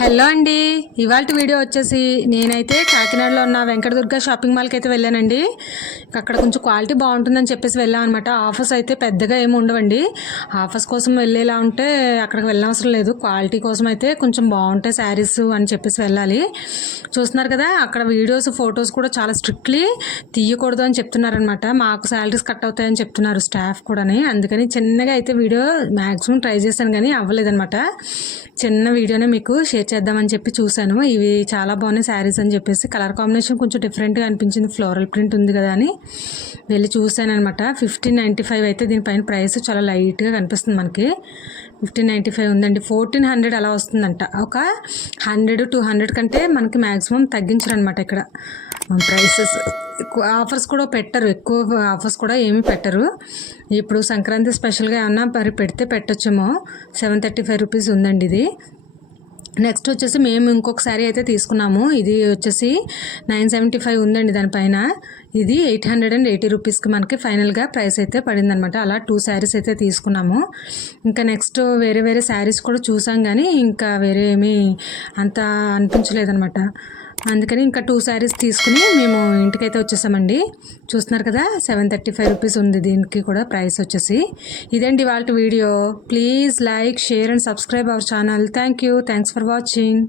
Hello అండి, ఇవాళ video వచ్చేసి నేనైతే కాకినాడలో ఉన్న వెంకటదుర్గ షాపింగ్ మాల్కి అయితే వెళ్ళానండి. అక్కడ కొంచెం క్వాలిటీ బాగుంటుందని చెప్పేసి వెళ్ళాం అనమాట. ఆఫర్స్ అయితే పెద్దగా ఏమి ఉండవండి. ఆఫర్స్ కోసం వెళ్ళేలా ఉంటే అక్కడికి వెళ్ళనవసరం లేదు. క్వాలిటీ కోసం అయితే కొంచెం బాగుంటాయి శారీస్ అని చెప్పేసి వెళ్ళాలి. చూస్తున్నారు కదా, అక్కడ వీడియోస్ ఫొటోస్ కూడా చాలా స్ట్రిక్ట్లీ తీయకూడదు అని చెప్తున్నారనమాట. మాకు శాలరీస్ కట్ అవుతాయని చెప్తున్నారు స్టాఫ్ కూడాని. అందుకని చిన్నగా అయితే వీడియో మ్యాక్సిమం ట్రై చేశాను కానీ అవ్వలేదన్నమాట. చిన్న వీడియోనే మీకు షేర్ చేద్దామని చెప్పి చూశాను. ఇవి చాలా బాగున్నాయి శారీస్ అని చెప్పేసి. కలర్ కాంబినేషన్ కొంచెం డిఫరెంట్గా అనిపించింది, ఫ్లోరల్ ప్రింట్ ఉంది కదా అని వెళ్ళి చూశాను అనమాట. 1595 అయితే దీనిపైన ప్రైస్ చాలా లైట్గా కనిపిస్తుంది మనకి. 1595 ఉందండి. 1400 అలా వస్తుందంట. ఒక 100-200 కంటే మనకి మ్యాక్సిమం తగ్గించరు అనమాట ఇక్కడ ప్రైసెస్. ఆఫర్స్ కూడా పెట్టరు, ఎక్కువ ఆఫర్స్ కూడా ఏమీ పెట్టరు. ఇప్పుడు సంక్రాంతి స్పెషల్గా ఏమన్నా మరి పెడితే పెట్టొచ్చేమో. 735 రూపీస్ ఉందండి ఇది. నెక్స్ట్ వచ్చేసి మేము ఇంకొక శారీ అయితే తీసుకున్నాము. ఇది వచ్చేసి 975 ఉందండి దానిపైన. ఇది 880 రూపీస్కి మనకి ఫైనల్గా ప్రైస్ అయితే పడింది అనమాట. అలా 2 శారీస్ అయితే తీసుకున్నాము. ఇంకా నెక్స్ట్ వేరే వేరే శారీస్ కూడా చూసాం కానీ ఇంకా వేరే ఏమీ అంత అనిపించలేదన్నమాట. అందుకని ఇంకా 2 శారీస్ తీసుకుని మేము ఇంటికైతే వచ్చేసామండి. చూస్తున్నారు కదా, 735 రూపీస్ ఉంది దీనికి కూడా ప్రైస్ వచ్చేసి. ఇదండి వాళ్ళ video. Please like, share and subscribe our channel. Thanks for watching.